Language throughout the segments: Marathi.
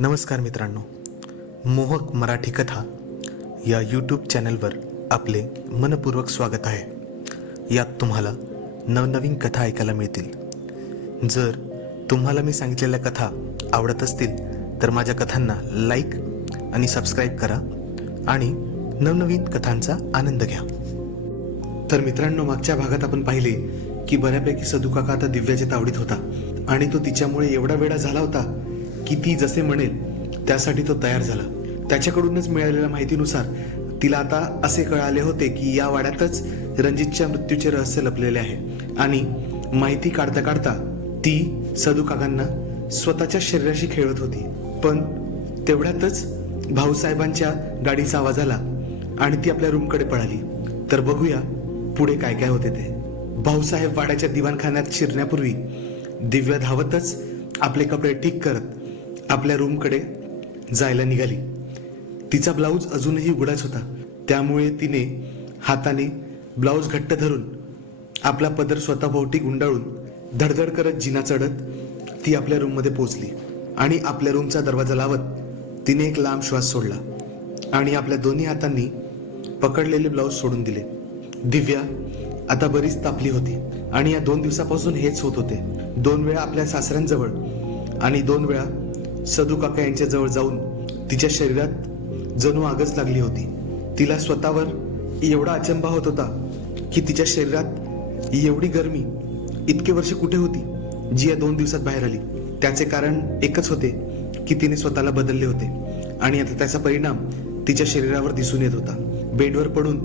नमस्कार मित्रांनो, मोहक मराठी कथा या यूट्यूब चॅनलवर आपले मनपूर्वक स्वागत आहे। यात तुम्हाला नवनवीन कथा ऐकायला मिळतील। जर तुम्हाला मी सांगितलेल्या कथा आवडत असतील तर माझ्या कथांना लाईक आणि सबस्क्राईब करा आणि नवनवीन कथांचा आनंद घ्या। तर मित्रांनो, मागच्या भागात आपण पाहिले की बऱ्यापैकी सदू काका आता दिव्याच्या तावडीत होता आणि तो तिच्यामुळे एवढा वेडा झाला होता की ती जसे म्हणेल त्यासाठी तो तयार झाला। त्याच्याकडूनच मिळालेल्या माहितीनुसार तिला आता असे कळाले होते की या वाड्यातच रणजितच्या मृत्यूचे रहस्य लपलेले आहे आणि माहिती काढता काढता ती सदू काकांना स्वतःच्या शरीराशी खेळत होती। पण तेवढ्यातच भाऊसाहेबांच्या गाडीचा आवाज आला आणि ती आपल्या रूमकडे पळाली। तर बघूया पुढे काय काय होते ते। भाऊसाहेब वाड्याच्या दिवाणखान्यात शिरण्यापूर्वी दिव्या धावतच आपले कपडे ठीक करत आपल्या रूमकडे जायला निघाली। तिचा ब्लाऊज अजूनही उघडाच होता, त्यामुळे तिने हाताने ब्लाऊज घट्ट धरून आपला पदर स्वतःभोवती गुंडाळून धडधड करत जिना चढत ती आपल्या रूममध्ये पोहोचली आणि आपल्या रूमचा दरवाजा लावत तिने एक लांब श्वास सोडला आणि आपल्या दोन्ही हातांनी पकडलेले ब्लाऊज सोडून दिले। दिव्या आता बरीच तापली होती आणि या 2 दिवसापासून हेच होत होते। 2 वेळा आपल्या सासऱ्यांजवळ आणि 2 वेळा सदू काका यांच्या जवळ जाऊन तिच्या शरीरात जणू आगच लागली होती। तिला स्वतःवर एवढा अचंबा होत होता की तिच्या शरीरात एवढी गरमी इतके वर्ष कुठे होती जी या 2 दिवसात बाहेर आली। त्याचे कारण एकच होते की तिने स्वतःला बदलले होते आणि आता त्याचा परिणाम तिच्या शरीरावर दिसून येत होता। बेडवर पडून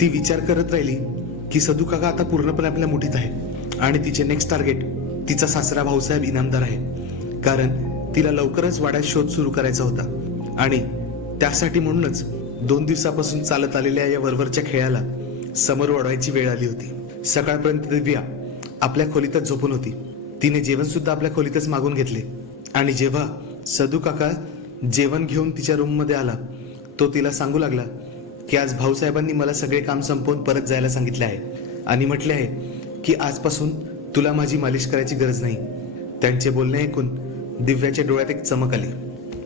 ती विचार करत राहिली की सदू काका आता पूर्णपणे आपल्या मुठीत आहे आणि तिचे नेक्स्ट टार्गेट तिचा सासरा भाऊसाहेब इनामदार आहे, कारण तिला लवकरच वाड्यात शोध सुरू करायचा होता आणि त्यासाठी म्हणूनच 2 दिवसापासून चालत आलेल्या या वरवरच्या खेळाला समोर वाढवायची वेळ आली होती। सकाळपर्यंत दिव्या आपल्या खोलीतच झोपून होती। तिने जेवण सुद्धा आपल्या खोलीतच मागून घेतले आणि जेव्हा सदू काका जेवण घेऊन तिच्या रूममध्ये आला तो तिला सांगू लागला की आज भाऊसाहेबांनी मला सगळे काम संपवून परत जायला सांगितले आहे आणि म्हटले आहे की आजपासून तुला माझी मालिश करायची गरज नाही। त्यांचे बोलणे ऐकून दिव्याच्या डोळ्यात एक चमक आली।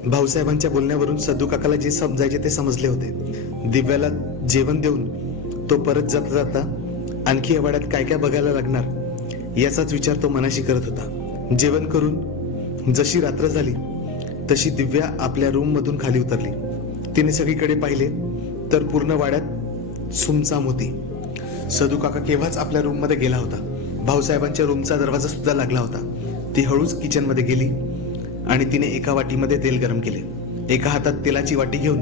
भाऊसाहेबांच्या बोलण्यावरून सदू काकाला जे समजायचे ते समजले होते। दिव्याला जेवण देऊन तो परत जाता जाता आणखी या वाड्यात काय काय बघायला लागणार याचाच विचार तो मनाशी करत होता। जेवण करून जशी रात्र झाली तशी दिव्या आपल्या रूम मधून खाली उतरली। तिने सगळीकडे पाहिले तर पूर्ण वाड्यात सुमसाम होती। सदू काका केव्हाच आपल्या रूम मध्ये गेला होता। भाऊसाहेबांच्या रूमचा दरवाजा सुद्धा लागला होता। ती हळूच किचन मध्ये गेली आणि तिने एका वाटीमध्ये तेल गरम केले। एका हातात तेलाची वाटी घेऊन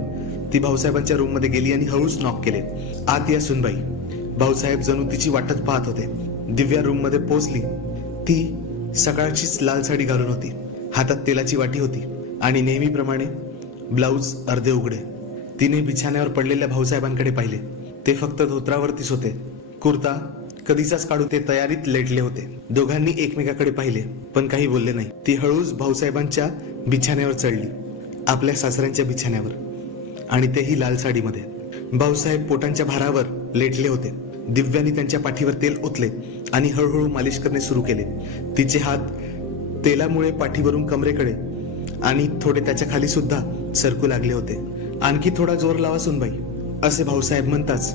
ती भाऊसाहेबांच्या रूम मध्ये गेली आणि हळूच नॉक केले। आत या सुनबाई। भाऊसाहेब जणू तिची वाटच पाहत होते। दिव्या रूम मध्ये पोहोचली। ती सकाळचीच लाल साडी घालून होती, हातात तेलाची वाटी होती आणि नेहमीप्रमाणे ब्लाऊज अर्धे उघडे। तिने बिछाण्यावर पडलेल्या भाऊसाहेबांकडे पाहिले। ते फक्त धोत्रावरतीच होते, कुर्ता कधीचाच काढून ते तयारीत लेटले होते। दोघांनी एकमेकाकडे पाहिले पण काही बोलले नाही। ती हळूच भाऊसाहेबांच्या बिछाण्यावर चढली, आपल्या सासऱ्यांच्या बिछाण्यावर, आणि तेही लाल साडीमध्ये। भाऊसाहेब पोटांच्या भारावर लेटले होते। दिव्यानी त्यांच्या पाठीवर तेल ओतले आणि हळूहळू मालिश करणे सुरू केले। तिचे हात तेलामुळे पाठीवरून कमरेकडे आणि थोडे त्याच्या खाली सुद्धा सरकू लागले होते। आणखी थोडा जोर लावा सुनबाई, असे भाऊसाहेब म्हणताच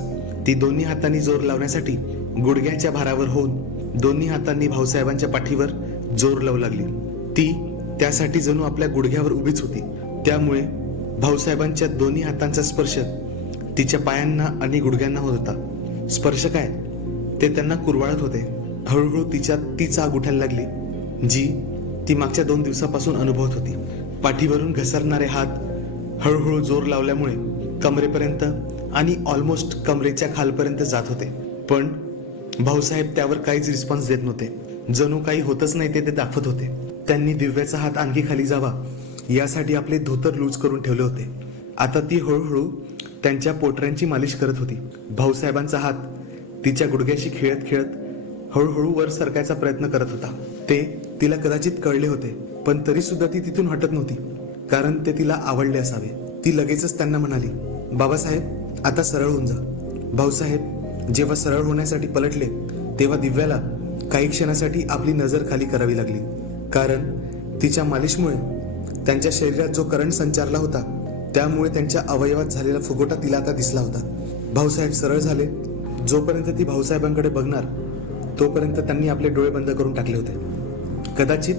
ती दोन्ही हातांनी जोर लावण्यासाठी गुडघ्याच्या भारावर होऊन दोन्ही हातांनी भाऊसाहेबांच्या पाठीवर जोर लावू लागली। ती त्यासाठी जणू आपल्या गुडघ्यावर उभीच होती, त्यामुळे भाऊसाहेबांच्या दोन्ही हातांचा स्पर्श तिच्या पायांना आणि गुडघ्यांना होत होता। स्पर्श काय, ते त्यांना कुरवाळत होते। हळूहळू तिच्यात ती चाग उठायला लागली जी ती मागच्या 2 दिवसापासून अनुभवत होती। पाठीवरून घसरणारे हात हळूहळू जोर लावल्यामुळे कमरेपर्यंत आणि ऑलमोस्ट कमरेच्या खालपर्यंत जात होते, पण भाऊसाहेब त्यावर काहीच रिस्पॉन्स देत नव्हते। जणू काही होतच नाही ते दाखवत होते। त्यांनी दिव्याचा हात आणखी खाली जावा यासाठी आपले धोतर लूज करून ठेवले होते। आता ती हळूहळू त्यांच्या पोटऱ्यांची मालिश करत होती। भाऊसाहेबांचा हात तिच्या गुडघ्याशी खेळत खेळत हळूहळू वर सरकायचा प्रयत्न करत होता। ते तिला कदाचित कळले होते, पण तरी सुद्धा ती तिथून हटत नव्हती, कारण ते तिला आवडले असावे। ती लगेचच त्यांना म्हणाली, बाबासाहेब आता सरळ होऊन जा। भाऊसाहेब जेव्हा सरळ होण्यासाठी पलटले तेव्हा दिव्याला काही क्षणासाठी आपली नजर खाली करावी लागली, कारण तिच्या मालिशमुळे त्यांच्या शरीरात जो करंट संचारला होता त्यामुळे त्यांच्या अवयवात झालेला फुगोटा तिला आता दिसला होता. भाऊसाहेब सरळ झाले. जोपर्यंत ती भाऊसाहेबांकडे बघणार तोपर्यंत त्यांनी आपले डोळे बंद करून टाकले होते. कदाचित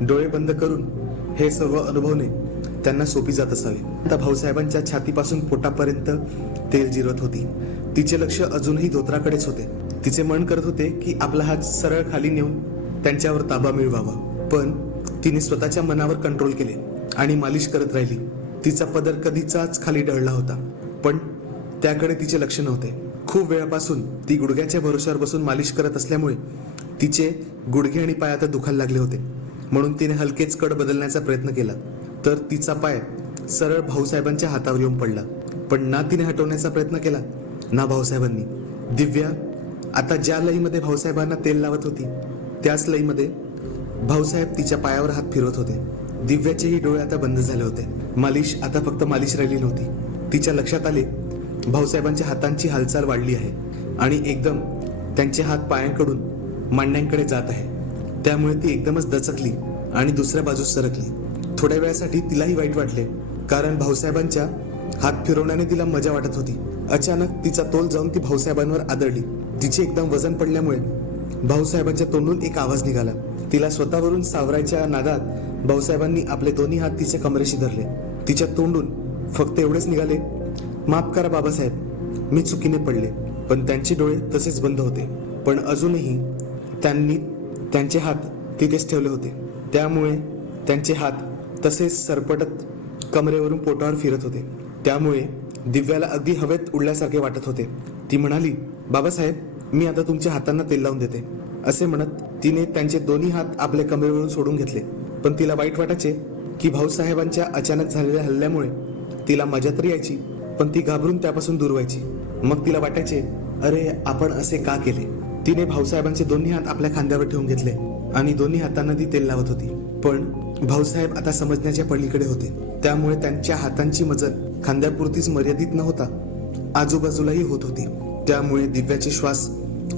डोळे बंद करून हे सर्व अनुभवणे त्यांना सोपी जात असावे. आता भाऊसाहेबांच्या छातीपासून पोटापर्यंत तेल जिरत होती. तिचे लक्ष अजूनही धोत्राकडेच होते. तिचे मन करत होते की आपला हात सरळ खाली नेऊन त्यांच्यावर ताबा मिळवावा, पण तिने स्वतःच्या मनावर कंट्रोल केले आणि मालिश करत राहिली. तिचा पदर कधीचाच खाली ढळला होता, पण त्याकडे तिचे लक्ष नव्हते. खूप वेळापासून ती गुडघ्याच्या भरोश्यावर बसून मालिश करत असल्यामुळे तिचे गुडघे आणि पाय आता दुखायला लागले होते. म्हणून तिने हलकेच कड बदलण्याचा प्रयत्न केला तर तिचा पाय सरळ भाऊसाहेबांच्या हातावर येऊन पडला. पण ना तिने हटवण्याचा प्रयत्न केला ना भाऊसाहेबांनी. दिव्या आता ज्या लईमध्ये भाऊसाहेबांना तेल लावत होती त्याच लईमध्ये भाऊसाहेब तिच्या पायावर हात फिरवत होते. दिव्याचेही डोळे आता बंद झाले होते. मालिश आता फक्त मालिश राहिली नव्हती. तिच्या लक्षात आले भाऊसाहेबांच्या हातांची हालचाल वाढली आहे आणि एकदम त्यांचे हात पायांकडून मांड्यांकडे जात आहे. त्यामुळे ती एकदमच दचकली आणि दुसऱ्या बाजूस सरकली. थोड्या वेळासाठी तिलाही वाईट वाटले, कारण भाऊसाहेबांच्या हात फिरवण्याने तिला मजा वाटत होती. अचानक तिचा तोल जाऊन ती भाऊसाहेबांवर आदळली. तिचे एकदम वजन पडल्यामुळे भाऊसाहेबांच्या तोंडून एक आवाज निघाला. तिला स्वतःवरून सावरायच्या नादात भाऊसाहेबांनी आपले दोन्ही हात तिच्या कमरेशी धरले. तिच्या तोंडून फक्त एवढेच निघाले, माफ करा बाबासाहेब, मी चुकीने पडले. पण त्यांचे डोळे तसेच बंद होते. पण अजूनही त्यांनी त्यांचे हात तिथेच ठेवले होते. त्यामुळे त्यांचे हात तसेच सरपटत कमरेवरून पोटावर फिरत होते. त्यामुळे दिव्याला अगदी हवेत उडल्यासारखे वाटत होते. ती म्हणाली, बाबासाहेब, मी आता तुमच्या हातांना तेल लावून देते. असे म्हणत तिने त्यांचे दोन्ही हात आपल्या कमरेवरून सोडून घेतले. पण तिला वाईट वाटायचे की भाऊसाहेबांच्या अचानक झालेल्या हल्ल्यामुळे तिला मजा तरी यायची, पण ती घाबरून त्यापासून दूर व्हायची. मग तिला वाटायचे, अरे आपण असे का केले. तिने भाऊसाहेबांचे दोन्ही हात आपल्या खांद्यावर ठेवून घेतले आणि दोन्ही हातांना ती तेल लावत होती. पण भाऊसाहेब आता समजण्याच्या पलीकडे होते. त्यामुळे त्यांच्या हातांची मजल खांद्यापुरतीच मर्यादित न होता आजूबाजूलाही होत होती. त्यामुळे दिव्याचे श्वास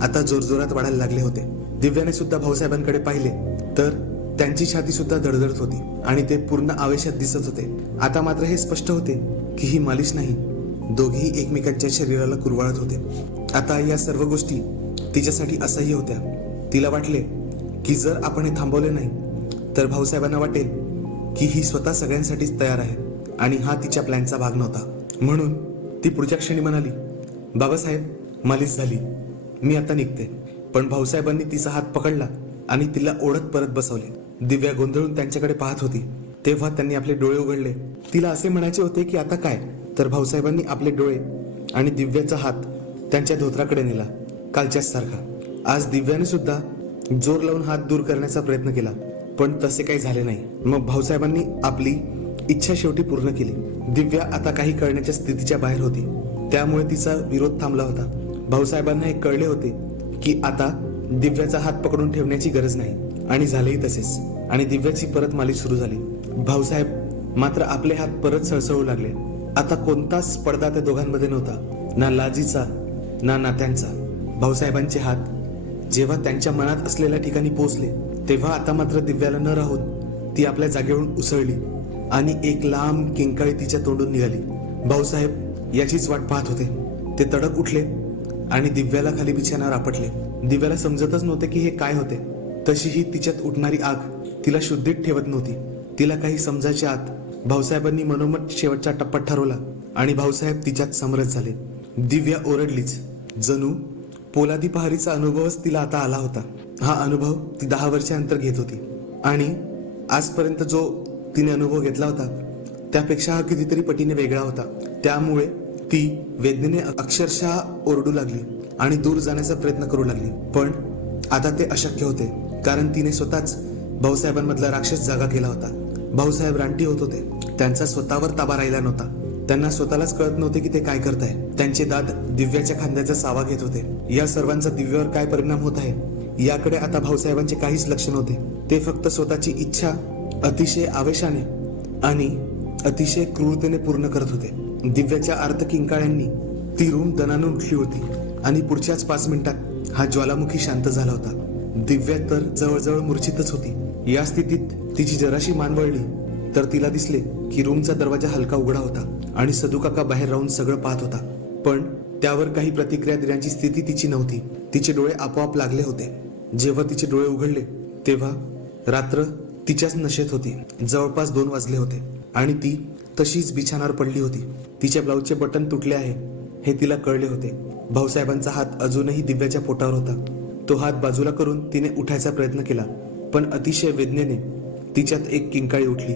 आता जोरजोरात वाढायला लागले होते. दिव्याने सुद्धा भाऊसाहेबांकडे पाहिले तर त्यांची छाती सुद्धा धडधडत होती आणि ते पूर्ण आवेशात दिसत होते. आता मात्र हे स्पष्ट होते की ही मालिश नाही, दोघेही एकमेकांच्या शरीराला कुरवाळत होते. आता या सर्व गोष्टी तिच्यासाठी असह्य होत्या. तिला वाटले की जर आपण हे थांबवले नाही तर भाऊसाहेबांना वाटेल की ही स्वतः सगळ्यांसाठीच तयार आहे आणि हा तिच्या प्लॅनचा भाग नव्हता. म्हणून ती पुढच्या क्षणी म्हणाली, बाबासाहेब, मालिश झाली, मी आता निघते. पण भाऊसाहेबांनी तिचा हात पकडला आणि तिला ओढत परत बसवले. दिव्या गोंधळून त्यांच्याकडे पाहत होती. तेव्हा त्यांनी आपले डोळे उघडले. तिला असे म्हणायचे होते की आता काय, तर भाऊसाहेबांनी आपले डोळे आणि दिव्याचा हात त्यांच्या धोत्राकडे नेला, कालच्याच सारखा. आज दिव्याने सुद्धा जोर लावून हात दूर करण्याचा प्रयत्न केला, पण तसे काही झाले नाही. मग भाऊसाहेबांनी आपली इच्छा शेवटी पूर्ण केली. दिव्या आता काही कळण्याच्या स्थितीच्या बाहेर होती. त्यामुळे तिचा विरोध थांबला होता. भाऊसाहेबांना हे कळले होते की आता दिव्याचा हात पकडून ठेवण्याची गरज नाही आणि झालेही तसेच. आणि दिव्याची परत मालिश सुरू झाली. भाऊसाहेब मात्र आपले हात परत सळसळू लागले. आता कोणताच पडदा त्या दोघांमध्ये नव्हता, ना लाजीचा ना नात्यांचा. भाऊसाहेबांचे हात जेव्हा त्यांच्या मनात असलेल्या ठिकाणी पोहोचले तेव्हा आता मात्र दिव्याला न राहून ती आपल्या जागेवरून उसळली आणि एक लांब किंकाळी तिच्या तोंडून निघाली. भाऊसाहेब याचीच वाट पाहत होते. ते तडक उठले आणि दिव्याला खाली बिछाण्यावर आपटले. दिव्याला समजतच नव्हते की हे काय होते. तशीही तिच्यात उठणारी आग तिला शुद्धीत ठेवत नव्हती. तिला काही समजायच्या आत भाऊसाहेबांनी मनोमत शेवटचा टप्पा ठरवला आणि भाऊसाहेब तिच्यात समरस झाले. दिव्या ओरडलीच. जणू पोलादी पहारीचा अनुभवच तिला आता आला होता. हा अनुभव ती 10 वर्षानंतर घेत होती आणि आजपर्यंत जो तिने अनुभव घेतला होता त्यापेक्षा हा कितीतरी पटीने वेगळा होता. त्यामुळे ती वेदनेने अक्षरशः ओरडू लागली आणि दूर जाण्याचा प्रयत्न करू लागली. पण आता ते अशक्य होते, कारण तिने स्वतःच भाऊसाहेबांमधला राक्षस जागा केला होता. भाऊसाहेब रानटी होत होते. त्यांचा स्वतःवर ताबा राहिला नव्हता. त्यांना स्वतःलाच कळत नव्हते की ते काय करताय. त्यांचे दात दिव्याच्या खांद्याचा सावा घेत होते. या सर्वांचा दिव्यावर काय परिणाम होत आहे याकडे आता भाऊसाहेबांचे काहीच लक्ष नव्हते. ते फक्त स्वतःची इच्छा अतिशय आवेशाने आणि अतिशय क्रूरतेने पूर्ण करत होते. दिव्याच्या किंकाळ्यांनी ती रूम दणानून उठली होती आणि पुढच्याच 5 मिनिटात हा ज्वालामुखी शांत झाला होता. दिव्या तर जवळजवळ मूर्छितच होती. या स्थितीत तिची जराशी मान वळली तर तिला दिसले की रूमचा दरवाजा हलका उघडा होता आणि सदू काका बाहेर राहून सगळं पाहत होता, पण त्यावर काही प्रतिक्रिया देण्याची स्थिती तिची नव्हती. तिचे डोळे आपोआप लागले होते. जेव्हा तिचे डोळे उघडले तेव्हा रात्र तिच्याच नशेत होती. जवळपास 2 वाजले होते आणि ती तशीच बिछाणावर पडली होती. तिच्या ब्लाऊजचे बटन तुटले आहे हे तिला कळले होते. भाऊसाहेबांचा हात अजूनही दिव्याच्या पोटावर होता. तो हात बाजूला करून तिने उठायचा प्रयत्न केला, पण अतिशय वेदनेने तिच्यात एक किंकाळी उठली.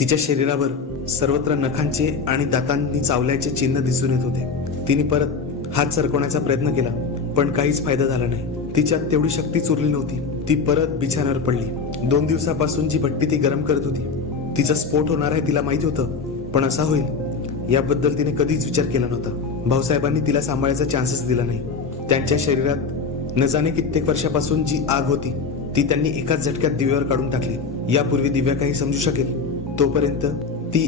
तिच्या शरीरावर सर्वत्र नखांचे आणि दातांनी चावल्याचे चिन्ह दिसून येत होते. तिने परत हात सरकवण्याचा प्रयत्न केला, पण काहीच फायदा झाला नाही. तिच्यात तेवढी शक्तीच उरली नव्हती. ती परत बिछाण्यावर पडली. 2 दिवसापासून जी भट्टी ती गरम करत होती, तिचा स्फोट होणार आहे तिला माहिती होतं, पण असा होईल याबद्दल तिने कधीच विचार केला नव्हता. भाऊसाहेबांनी तिला सांभाळायचा चान्सच दिला नाही. त्यांच्या शरीरात न जाणे कित्येक वर्षापासून जी आग होती ती त्यांनी एकाच झटक्यात दिव्यावर काढून टाकली. यापूर्वी दिव्या काही समजू शकेल तोपर्यंत ती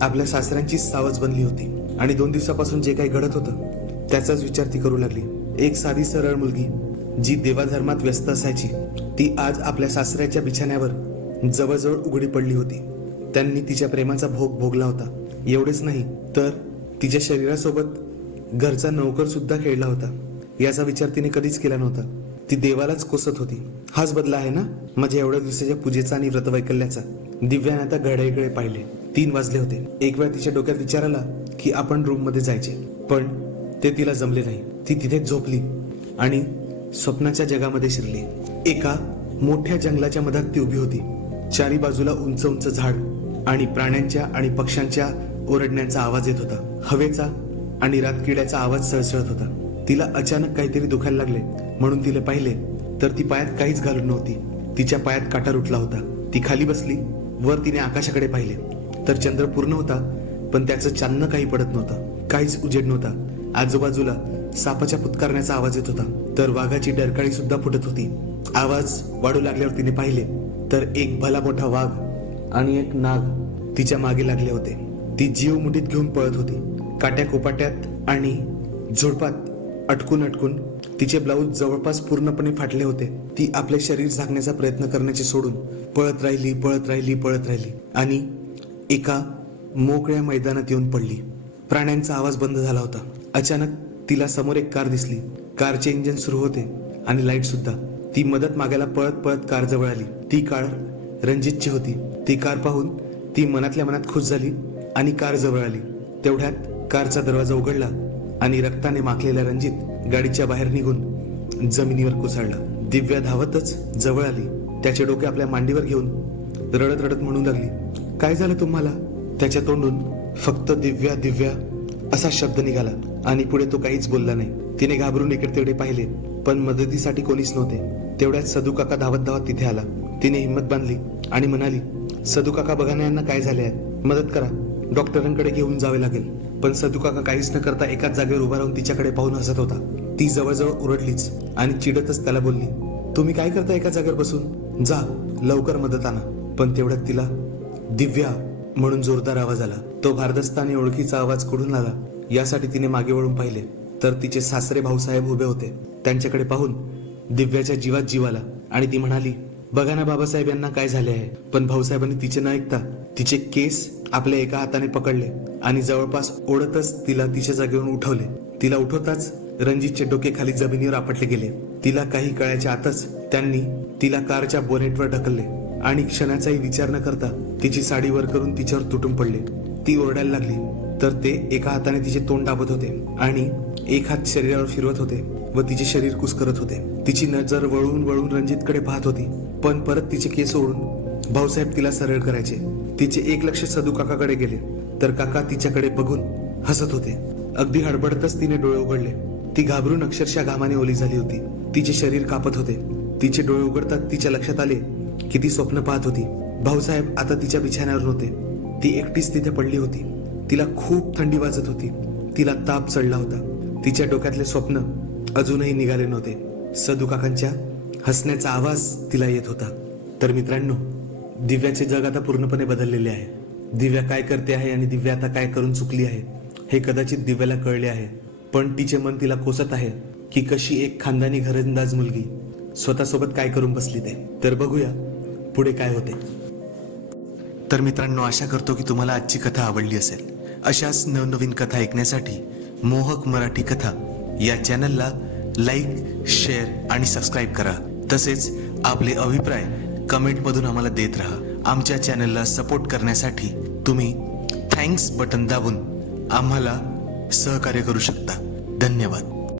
आपल्या सासऱ्यांची सावज बनली होती आणि 2 दिवसापासून जे काही घडत होतं त्याचाच विचार ती करू लागली. एक साधी सरळ मुलगी जी देवाधर्मात व्यस्त असायची, ती आज आपल्या सासऱ्याच्या बिछाण्यावर जवळजवळ उघडी पडली होती. त्यांनी तिच्या प्रेमाचा भोग भोगला होता. एवढेच नाही तर तिच्या शरीरासोबत घरचा नौकर सुद्धा खेळला होता. याचा विचार तिने कधीच केला नव्हता. ती देवालाच कोसत होती. हाच बदला आहे ना माझ्या एवढ्या दिवसाच्या पूजेचा आणि व्रतवैकल्याचा. दिव्याने आता घड्याळीकडे पाहिले. 3 वाजले होते. एक वेळ तिच्या डोक्यात विचार आला की आपण रूम मध्ये जायचे, पण ते तिला जमले नाही. ती तिथेच झोपली आणि स्वप्नाच्या जगामध्ये शिरली. एका मोठ्या जंगलाच्या मधात ती उभी होती. चारी बाजूला उंच उंच झाड आणि प्राण्यांच्या आणि पक्ष्यांच्या ओरडण्याचा आवाज येत होता. हवेचा आणि रातकिड्याचा आवाज सळसळत होता. तिला अचानक काहीतरी दुखायला लागले म्हणून तिला पाहिले तर ती पायात काहीच घालून नव्हती. तिच्या पायात काटा रुटला होता. ती खाली बसली. वर तिने आकाशाकडे पाहिले तर चंद्र पूर्ण होता, पण त्याचं चांदणं काही पडत नव्हतं. काहीच उजेड नव्हता. आजूबाजूला सापाच्या फुटकारण्याचा आवाज येत होता, तर वाघाची डरकाळी सुद्धा फुटत होती. आवाज वाढू लागल्यावर तिने पाहिले तर एक भला मोठा वाघ आणि एक नाग तिच्या मागे लागले होते. ती जीव मुठीत घेऊन पळत होती. काट्या कोपाट्यात आणि झुडपात अटकून अटकून तिचे ब्लाऊज जवळपास पूर्णपणे फाटले होते. ती आपले शरीर झाकण्याचा प्रयत्न करण्याचे सोडून पळत राहिली आणि एका मोकळ्या मैदानात येऊन पडली. प्राण्यांचा आवाज बंद झाला होता. अचानक तिला समोर एक कार दिसली. कारचे इंजिन सुरू होते आणि लाईट सुद्धा. ती मदत मागायला पळत पळत कार जवळ आली. ती कार रणजितची होती. ती कार पाहून ती मनातल्या मनात खुश झाली आणि कार जवळ आली. तेवढ्यात कारचा दरवाजा उघडला आणि रक्ताने माखलेला रणजित गाडीच्या बाहेर निघून जमिनीवर कोसळला. दिव्या धावतच जवळ आली. त्याचे डोके आपल्या मांडीवर घेऊन रडत रडत म्हणू लागली, काय झालं तुम्हाला? त्याच्या तोंडून फक्त दिव्या दिव्या असा शब्द निघाला आणि पुढे तो काहीच बोलला नाही. तिने घाबरून इकडे तिकडे पाहिले, पण मदतीसाठी कोणीच नव्हते. तेवढ्यात सदू काका धावत धावत तिथे आला. तिने हिंमत बांधली आणि म्हणाली, सदू काका बघा ना यांना काय झाले आहे, मदत करा, डॉक्टरांकडे घेऊन जावे लागेल. पण सदू काका काहीच न करता एकाच जागेवर उभा राहून तिच्याकडे पाहून हसत होता. ती जवळजवळ ओरडलीच आणि चिडतच त्याला बोलली, तुम्ही काय करता एका जागेवर बसून? जा लवकर मदत आणा. पण तेवढ्यात तिला दिव्या म्हणून जोरदार आवाज आला. तो भारदस्त आणि ओळखीचा आवाज कुठून आला यासाठी तिने मागे वळून पाहिले तर तिचे सासरे भाऊसाहेब उभे होते. त्यांच्याकडे पाहून दिव्याच्या जीवात जीव आला आणि ती म्हणाली, बघा ना बाबासाहेब यांना काय झाले आहे. पण भाऊसाहेबांनी तिचे न ऐकता तिचे केस आपल्या एका हाताने पकडले आणि जवळपास ओढतच तिला तिच्या जागेवरून उठवले. तिला उठवताच रणजितचे डोके खाली जमिनीवर आपटले गेले. तिला काही कळायच्या आतच त्यांनी तिला कारच्या बोनेटवर ढकलले आणि क्षणाचाही विचार न करता तिची साडी वर करून तिच्यावर तुटून पडले. ती ओरडायला लागली तर ते एका हाताने तिचे तोंड दाबत होते आणि एक हात शरीरावर फिरवत होते व तिचे शरीर कुस्करत होते. तिची नजर वळून वळून रणजितकडे पाहत होती, पण परत तिचे केस ओढून भाऊसाहेब तिला सरळ करायचे. तिचे एक लक्ष सदू काकाकडे गेले तर काका तिच्याकडे बघून हसत होते. अगदी हडबडतच तिने डोळे उघडले. ती घाबरून अक्षरशः घामाने ओली झाली होती. तिचे शरीर कापत होते. तिचे डोळे उघडतात तिच्या लक्षात आले की ती स्वप्न पाहत होती. भाऊसाहेब आता तिच्या बिछाण्यावर नव्हते. ती एकटीच तिथे पडली होती. तिला खूप थंडी वाजत होती. तिला ताप चढला होता. तिच्या डोक्यातले स्वप्न अजूनही निघाले नव्हते. सदू काकांच्या हसण्याचा आवाज तिला येत होता. तर मित्रांनो, दिव्याचे जग आता पूर्णपणे बदललेले आहे. दिव्या काय करते आहे आणि दिव्या आता काय करून चुकली आहे हे कदाचित दिव्याला कळले आहे, पण तिचे मन तिला कोसत आहे की कशी एक खानदानी घरंदाज मुलगी स्वतःसोबत काय करून बसली ते. तर बघूया पुढे काय होते. तर मित्रांनो, आशा करतो की तुम्हाला आजची कथा आवडली असेल. अशाच नवनवीन कथा ऐकण्यासाठी मोहक मराठी कथा या चॅनलला लाईक, शेअर आणि सबस्क्राईब करा. तसेच आपले अभिप्राय कमेंटमधून आम्हाला देत राहा. आमच्या चॅनलला सपोर्ट करण्यासाठी तुम्ही थँक्स बटन दाबून आम्हाला सहकार्य करू शकता. धन्यवाद.